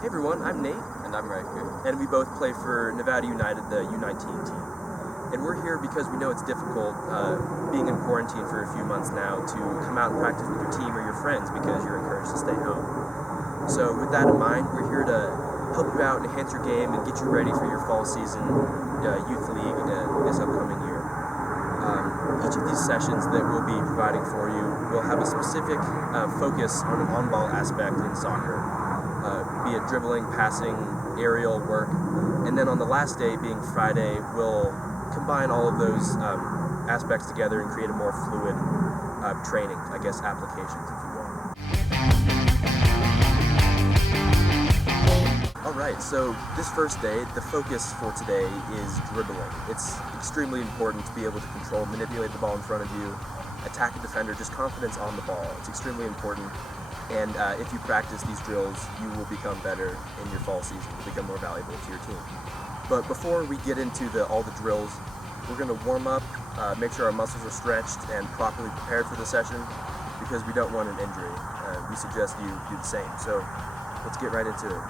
Hey everyone, I'm Nate. And I'm right here. And we both play for Nevada United, the U19 team. And we're here because we know it's difficult being in quarantine for a few months now to come out and practice with your team or your friends because you're encouraged to stay home. So with that in mind, we're here to help you out and enhance your game and get you ready for your fall season youth league this upcoming year. Each of these sessions that we'll be providing for you will have a specific focus on an on-ball aspect in soccer. Be it dribbling, passing, aerial work, and then on the last day, being Friday, we'll combine all of those aspects together and create a more fluid training, applications, if you will. Alright, so this first day, the focus for today is dribbling. It's extremely important to be able to control, manipulate the ball in front of you, attack a defender, just confidence on the ball. It's extremely important. And if you practice these drills, you will become better in your fall season. You'll become more valuable to your team. But before we get into all the drills, we're going to warm up, make sure our muscles are stretched and properly prepared for the session because we don't want an injury. We suggest you do the same. So let's get right into it.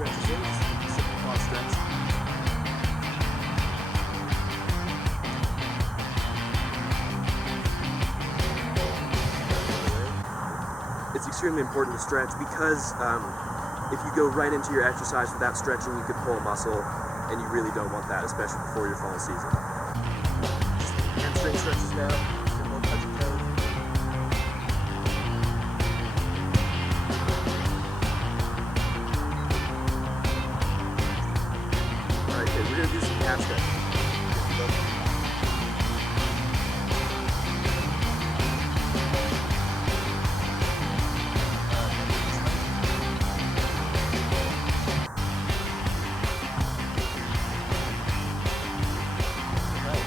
Stretches in, simple quad stretch. It's extremely important to stretch because if you go right into your exercise without stretching, you could pull a muscle, and you really don't want that, especially before your fall season. Hamstring stretches now. Simple touch your toes. We're going to do some calf stretches.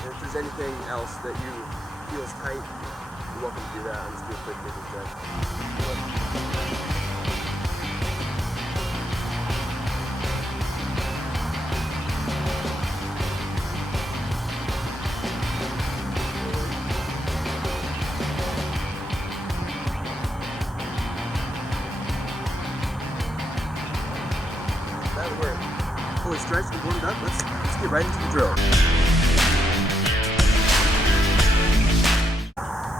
If there's anything else that you feel is tight, you're welcome to do that. I'll just do a quick movement stretch. We're fully stretched and warmed up. Let's get right into the drill.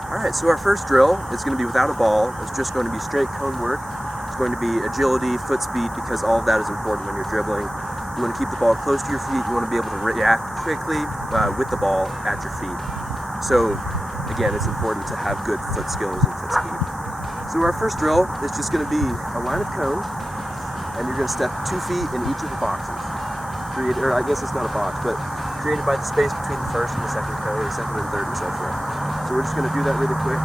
Alright, so our first drill is going to be without a ball. It's just going to be straight cone work. It's going to be agility, foot speed, because all of that is important when you're dribbling. You want to keep the ball close to your feet. You want to be able to react quickly with the ball at your feet. So, again, it's important to have good foot skills and foot speed. So our first drill is just going to be a line of cone. And you're going to step 2 feet in each of the boxes. Or I guess it's not a box, but created by the space between the first and the second cone, the second and third, and so forth. So we're just going to do that really quick.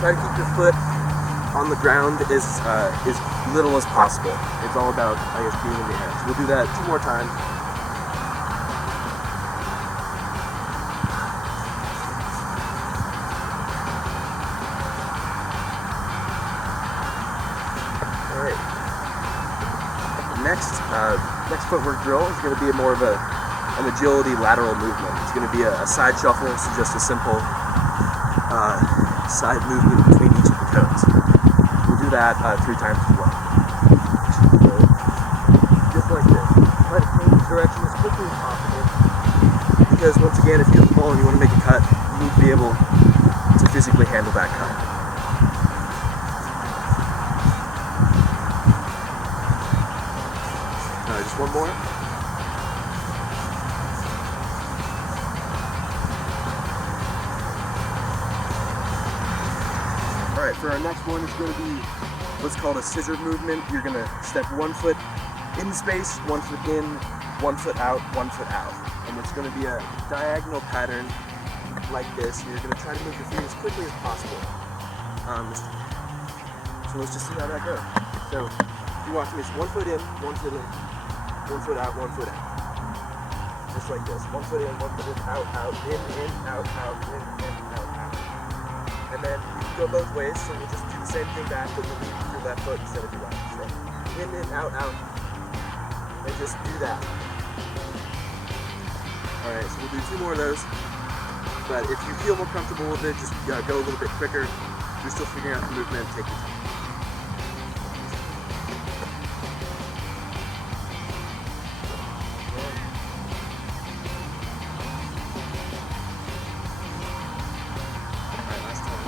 Try to keep your foot on the ground as little as possible. It's all about, being in the air. So we'll do that 2 more times. Next footwork drill is going to be more of an agility lateral movement. It's going to be a side shuffle, so just a simple side movement between each of the cones. We'll do that 3 times as well. So, just like this. Try to change direction as quickly as possible. Because once again, if you have the ball and you want to make a cut, you need to be able to physically handle that cut. Just one more. Alright, for our next one, it's going to be what's called a scissor movement. You're gonna step 1 foot in space, 1 foot in, 1 foot out, 1 foot out. And it's gonna be a diagonal pattern like this. You're gonna try to move your feet as quickly as possible. So let's just see how that goes. So if you watch me, it's 1 foot in, 1 foot in, 1 foot out, 1 foot out. Just like this. 1 foot in, 1 foot in, out, out, in, out, in, out, out. And then you can go both ways, so we'll just do the same thing back, but you'll lead with your left foot instead of your right. So in, out, and just do that. Alright, so we'll do 2 more of those. But if you feel more comfortable with it, just go a little bit quicker. You're still figuring out the movement, take your time. Alright, last time.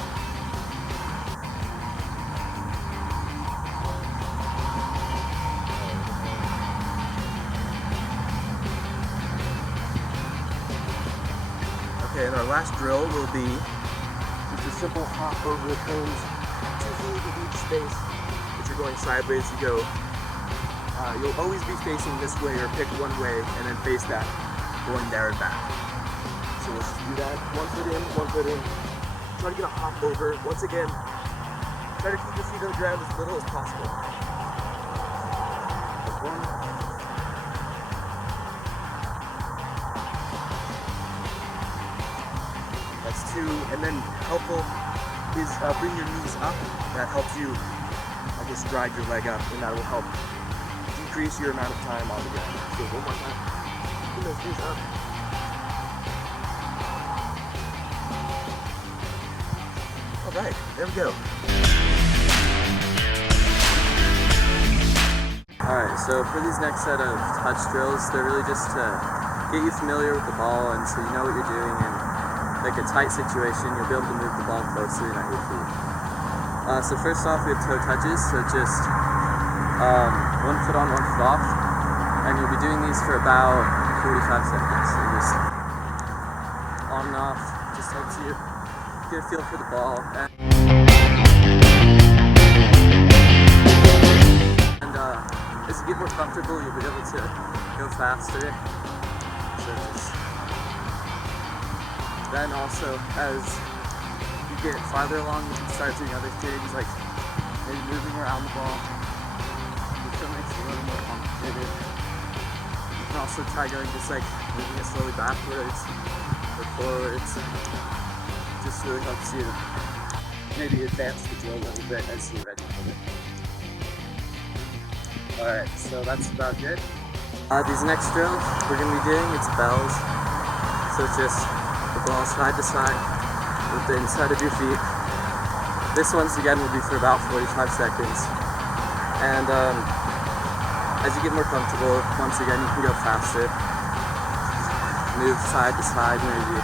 Okay, and our last drill will be just a simple hop over the cones, 2 feet in each space. If you're going sideways, you'll always be facing this way or pick one way and then face that, going there and back. So let's just do that. 1 foot in, 1 foot in. Try to get a hop over. Once again, try to keep your feet on the ground as little as possible. That's 1. That's 2, and then helpful is bring your knees up. That helps you, I guess, drag your leg up, and that will help decrease your amount of time on the ground. So 1 more time. Bring those knees up. All right, there we go. All right, so for these next set of touch drills, they're really just to get you familiar with the ball, and so you know what you're doing. And like a tight situation, you'll be able to move the ball closer, not your feet. So first off, we have toe touches, so just 1 foot on, 1 foot off, and you'll be doing these for about 45 seconds. So just on and off, just helps you get a feel for the ball. And as you get more comfortable, you'll be able to go faster. So just then also, as you get farther along, you can start doing other things like maybe moving around the ball, which makes it a little more complicated. You can also try going just like moving it slowly backwards or forwards. It just really helps you maybe advance the drill a little bit as you're ready for it. Alright, so that's about good. These next drills we're going to be doing, it's bells. So it's just the ball side to side with the inside of your feet. This once again will be for about 45 seconds. And as you get more comfortable, once again you can go faster. Move side to side maybe.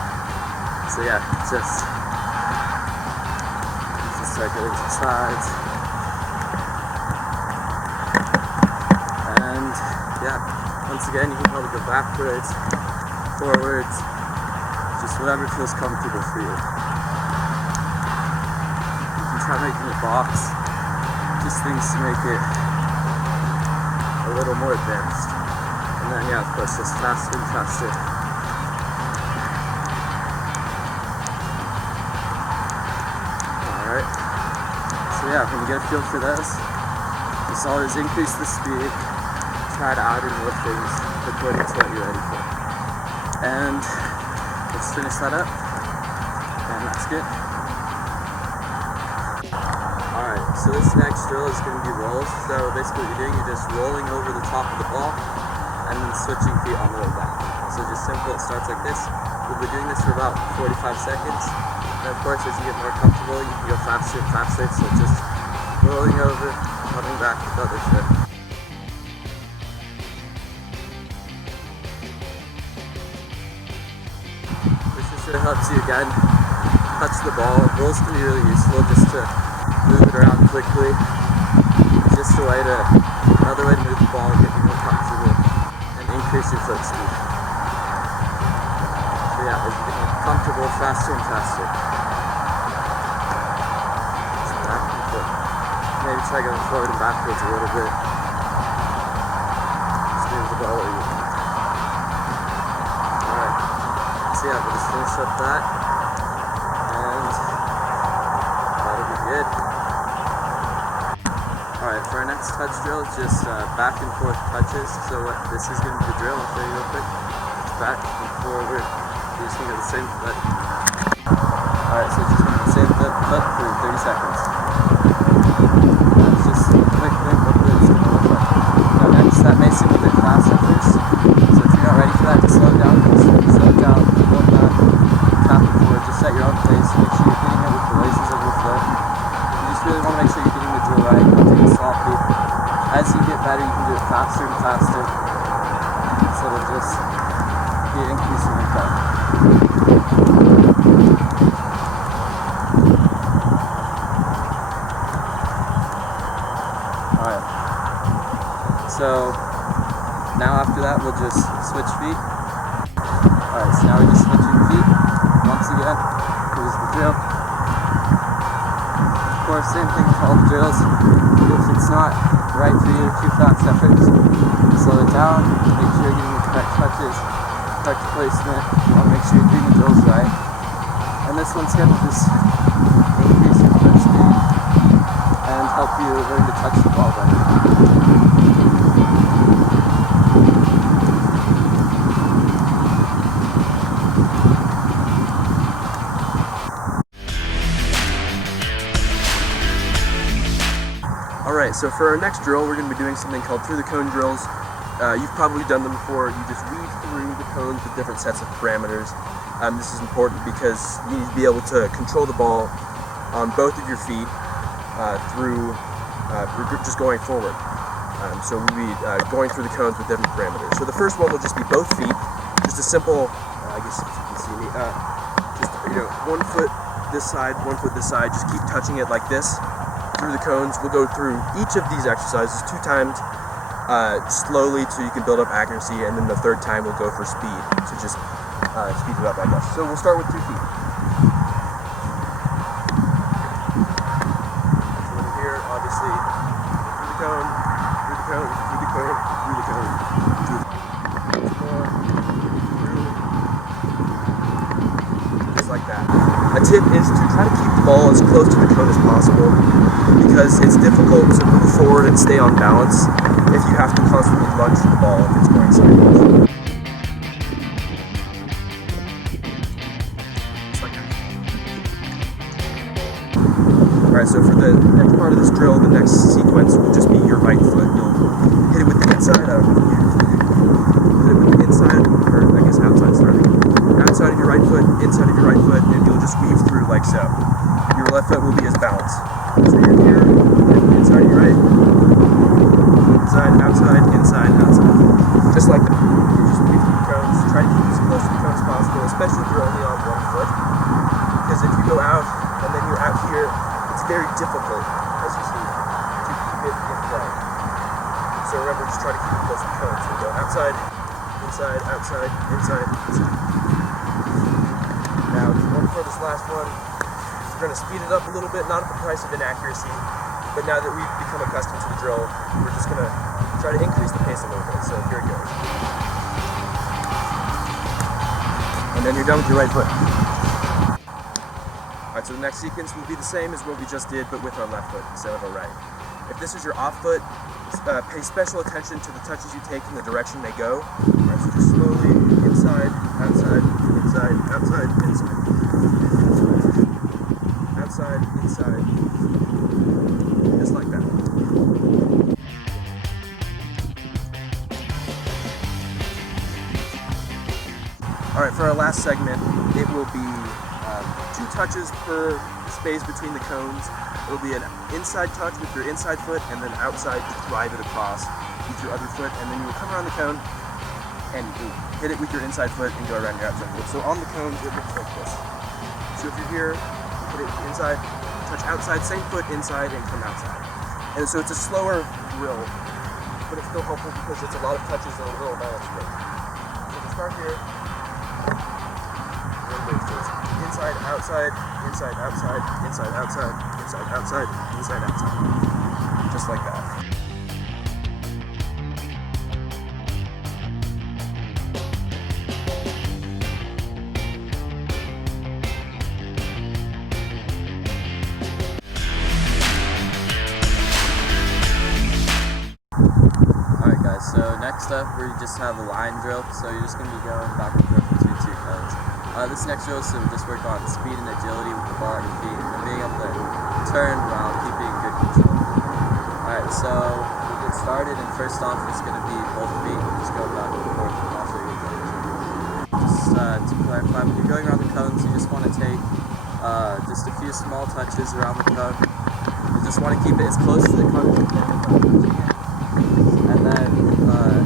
So yeah, just start going to the sides. And yeah, once again you can probably go backwards, forwards, just whatever feels comfortable for you. You can try making a box, just things to make it a little more advanced. And then yeah, of course, just faster and faster. Alright, so yeah, when you get a feel for this, just always increase the speed, try to add in more things according to what you're ready for. And let's finish that up, and that's good. Alright, so this next drill is going to be rolls. So basically what you're doing, you're just rolling over the top of the ball, and then switching feet on the way back. So just simple, it starts like this. We'll be doing this for about 45 seconds. And of course, as you get more comfortable, you can go faster and faster. So just rolling over, coming back with the other foot. It helps you again touch the ball. Rolls can be really useful just to move it around quickly. It's just another way to move the ball, get you more comfortable, and increase your foot speed. So yeah, as you get more comfortable, faster and faster. So back and forth. maybe try going forward and backwards a little bit. Just move the ball. Alright, so yeah, we'll just finish up that, and that'll be good. Alright, for our next touch drill, it's just back and forth touches. So this is going to be the drill. I'll show you real quick. It's back and forward. You're just going to go the same foot. Alright, so just going to the same foot for 30 seconds. That's just a quick thing, hopefully it's going to look like. Now next, that may seem a bit fast at first. So if you're not ready for that, just slow down. Slow down, go back, tap and forward. Just set your own pace. Make sure you're hitting it with the laces of your foot. You just really want to make sure you're getting the drill right. Don't take it sloppy. As you get better, you can do it faster and faster. So it'll just be increasing like that. Alright. So now after that we'll just switch feet. Alright, so now we're just switching feet. Once again, here's the drill. Of course, same thing with all the drills. If it's not right for you, too fast at first, slow it down, make sure you're getting the correct touches, correct placement. You want to make sure you're doing the drills right. And this one's here to just increase your foot speed and help you learn to touch the ball better. Alright, so for our next drill, we're going to be doing something called through the cone drills. You've probably done them before. You just weave through the cones with different sets of parameters. This is important because you need to be able to control the ball on both of your feet through just going forward. So we'll be going through the cones with different parameters. So the first one will just be both feet. Just a simple, I guess if you can see me, just 1 foot this side, 1 foot this side. Just keep touching it like this through the cones. We'll go through each of these exercises 2 times slowly so you can build up accuracy, and then the third time we'll go for speed. So just speed it up, I guess. So we'll start with 2 feet. So here, obviously, through the cone, through the cone, through the cone, through the cone, through the cone, through, just like that. A tip is to try to keep the ball as close to the cone as possible, because it's difficult to move forward and stay on balance if you have to constantly lunge for the ball if it's going sideways. Alright, so for the next part of this drill, the next sequence will just be your right foot. You'll hit it with the inside, hit it with the inside, or I guess outside, outside of your right foot, inside of your right foot, and you'll just weave through like so. Your left foot will be as balanced. So you're here, inside, your right, inside, outside, inside, outside. Just like that. You just weave through the cones. Try to keep as close to the cone as possible, especially if you're only on 1 foot. Because if you go out and then you're out here, it's very difficult, as you see, to keep it in play. So remember, just try to keep it close to the cone. So we go outside, inside, outside, inside, inside. Now, going for this last one, we're going to speed it up a little bit, not at the price of inaccuracy, but now that we've become accustomed to the drill, we're just going to try to increase the pace a little bit. So here it goes. And then you're done with your right foot. Alright, so the next sequence will be the same as what we just did, but with our left foot instead of our right. If this is your off foot, pay special attention to the touches you take and the direction they go. Alright, so just slowly, inside, outside, inside, outside, inside. Outside, inside. Just like that. Alright, for our last segment, it will be 2 touches per space between the cones. It will be an inside touch with your inside foot, and then outside to drive it across with your other foot, and then you will come around the cone and hit it with your inside foot and go around your outside foot. So on the cones, it looks like this. So if you're here, hit it inside, touch outside, same foot inside, and come outside. And so it's a slower drill, but it's still helpful because it's a lot of touches and a little balance stroke. So to start here, inside, outside, inside, outside, inside, outside, inside, outside, inside, outside. just like that. Alright guys, so next up we just have a line drill, so you're just going to be going back and forth between two cones. This next drill is to just work on speed and agility with the ball at your feet and being able to turn while keeping good control. Alright, so we'll get started, and first off it's going to be both feet, just go back and forth and I'll show you again. Just to clarify, when you're going around the cones you just want to take just a few small touches around the cone. You just want to keep it as close to the cone as you can. And then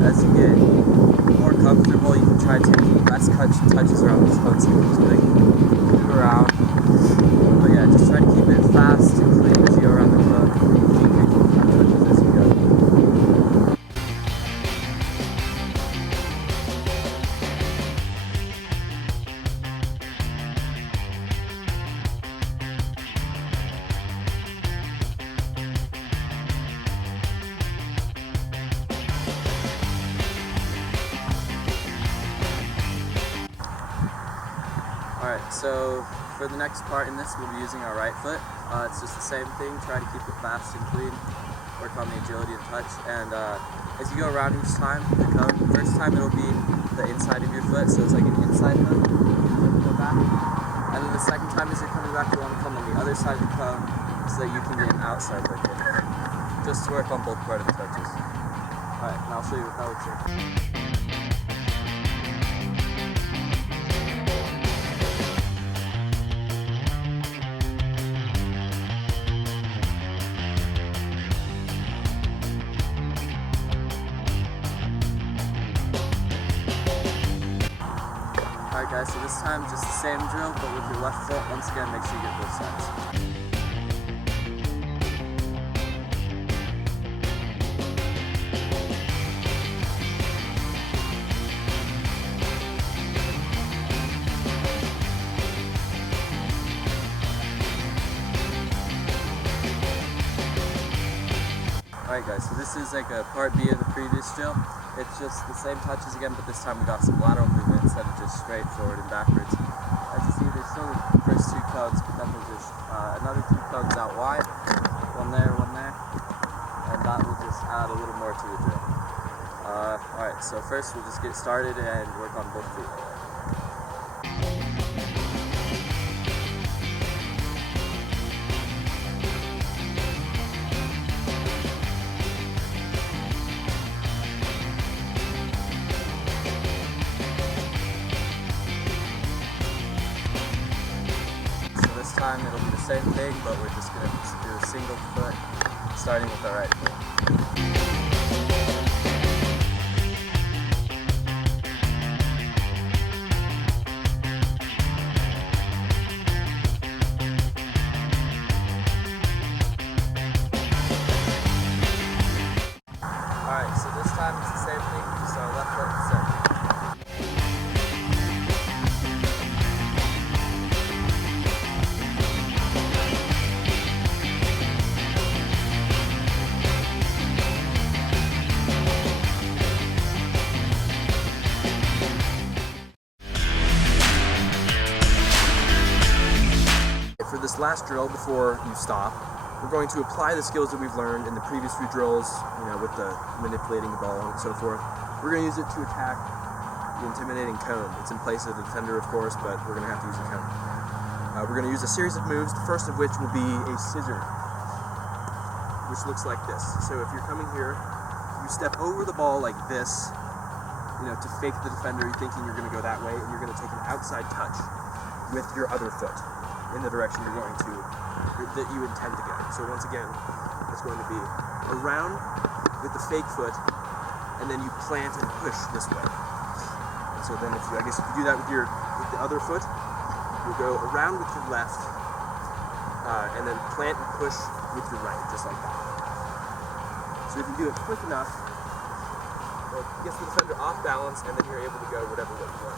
as you get more comfortable, you can try taking less touches around the cone, so you can just like move around. But yeah, just try to keep it fast and clean as you go around the cone. Keep taking touches as you go. Alright, so for the next part in this, we'll be using our right foot. It's just the same thing, try to keep it fast and clean, work on the agility and touch, and as you go around each time, the cone, first time it'll be the inside of your foot, so it's like an inside hook, you go back, and then the second time as you're coming back, you want to come on the other side of the cone, so that you can get an outside hook in, just to work on both part of the touches. Alright, and I'll show you what that looks like. Alright guys, so this time just the same drill, but with your left foot. Once again, make sure you get both sides. Alright guys, so this is like a part B of the previous drill. It's just the same touches again, but this time we got some lateral movement instead of just straight forward and backwards. As you see, there's still the first two cones, but then there's just another two cones out wide, one there, and that will just add a little more to the drill. Alright, so first we'll just get started and work on both feet. Time it'll be the same thing, but we're just going to do a single foot starting with our right foot. Alright, so this time it's the same thing, just our left foot instead. For this last drill, before you stop, we're going to apply the skills that we've learned in the previous few drills, with the manipulating the ball and so forth. We're going to use it to attack the intimidating cone. It's in place of the defender, of course, but we're going to have to use a cone. We're going to use a series of moves, the first of which will be a scissor, which looks like this. So if you're coming here, you step over the ball like this, to fake the defender, you're thinking you're going to go that way, and you're going to take an outside touch with your other foot in the direction that you intend to go. So once again, it's going to be around with the fake foot, and then you plant and push this way. And so then if you do that with the other foot, you'll go around with your left, and then plant and push with your right, just like that. So if you do it quick enough, it gets the defender off balance, and then you're able to go whatever way you want.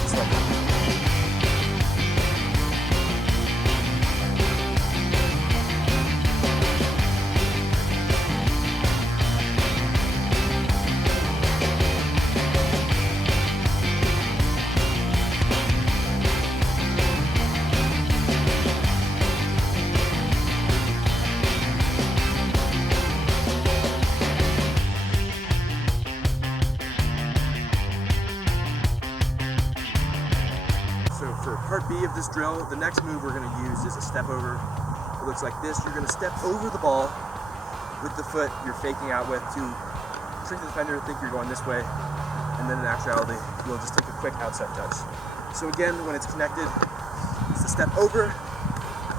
Just like that. B of this drill, the next move we're going to use is a step over. It looks like this. You're going to step over the ball with the foot you're faking out with to trick the defender to think you're going this way, and then in actuality, you'll just take a quick outside touch. So again, when it's connected, it's the step over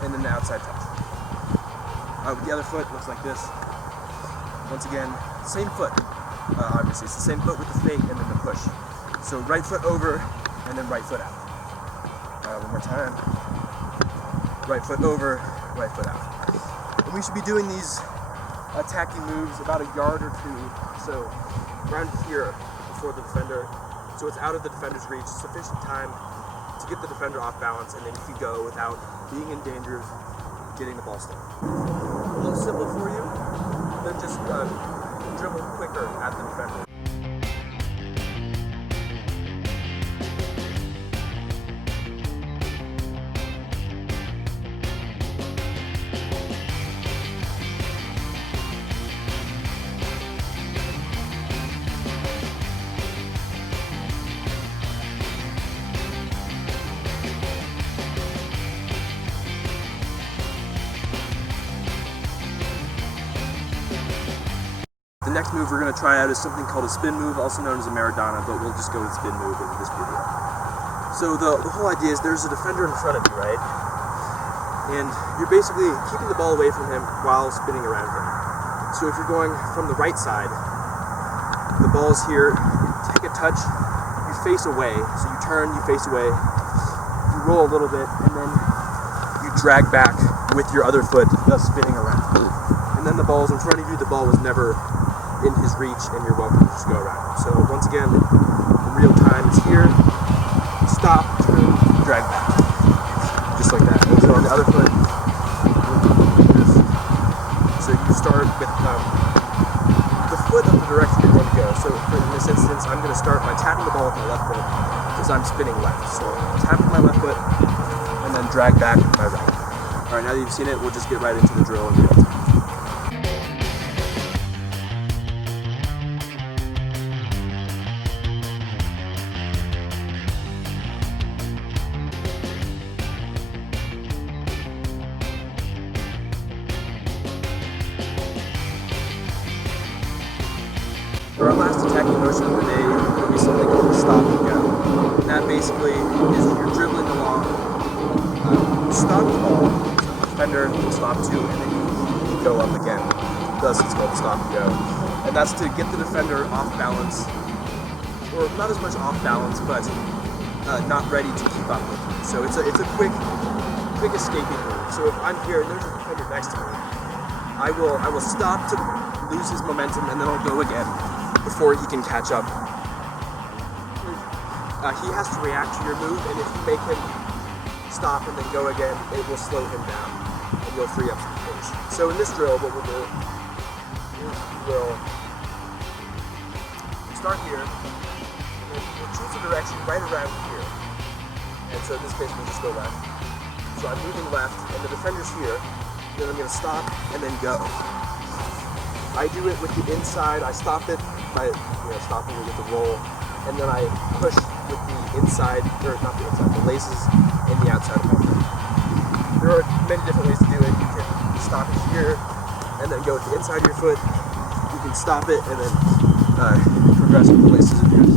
and then the outside touch. With the other foot, it looks like this. Once again, same foot. Obviously, it's the same foot with the fake and then the push. So right foot over and then right foot out. One more time. Right foot over, right foot out. And we should be doing these attacking moves about a yard or two, so around here before the defender, so it's out of the defender's reach, sufficient time to get the defender off balance, and then you can go without being in danger of getting the ball stolen. A little simple for you, then just dribble quicker at the defender. The next move we're going to try out is something called a spin move, also known as a Maradona, but we'll just go with spin move in this video. So the whole idea is there's a defender in front of you, right? And you're basically keeping the ball away from him while spinning around him. So if you're going from the right side, the ball's here, you take a touch, you face away, so you turn, you face away, you roll a little bit, and then you drag back with your other foot, thus spinning around. And then the ball's in front of you, the ball was never in his reach, and you're welcome to just go around. So once again, in real time, it's here, stop, turn, drag back. Just like that. And so on the other foot, so you start with the foot of the direction you're going to go. So in this instance, I'm going to start by tapping the ball with my left foot, because I'm spinning left. So tap with my left foot, and then drag back with my right. Alright, now that you've seen it, we'll just get right into the drill in real time. For our last attacking motion of the day, will be something called a stop and go. And that basically is you're dribbling along, you stop the ball, so the defender will stop too, and then you go up again. Thus it's called stop and go. And that's to get the defender off balance, or not as much off balance, but not ready to keep up with you. So it's a quick escaping move. So if I'm here and there's a defender next to me, I will stop to lose his momentum, and then I'll go again before he can catch up. He has to react to your move, and if you make him stop and then go again, it will slow him down, and you'll free up some pace. So in this drill, what we'll do is we'll start here, and we'll choose a direction right around here. And so in this case, we'll just go left. So I'm moving left, and the defender's here, then I'm going to stop and then go. I do it with the inside, I stop it by stopping it with the roll, and then I push with the inside, or not the inside, the laces and the outside of my foot. There are many different ways to do it. You can stop it here, and then go with the inside of your foot. You can stop it, and then progress with the laces of yours.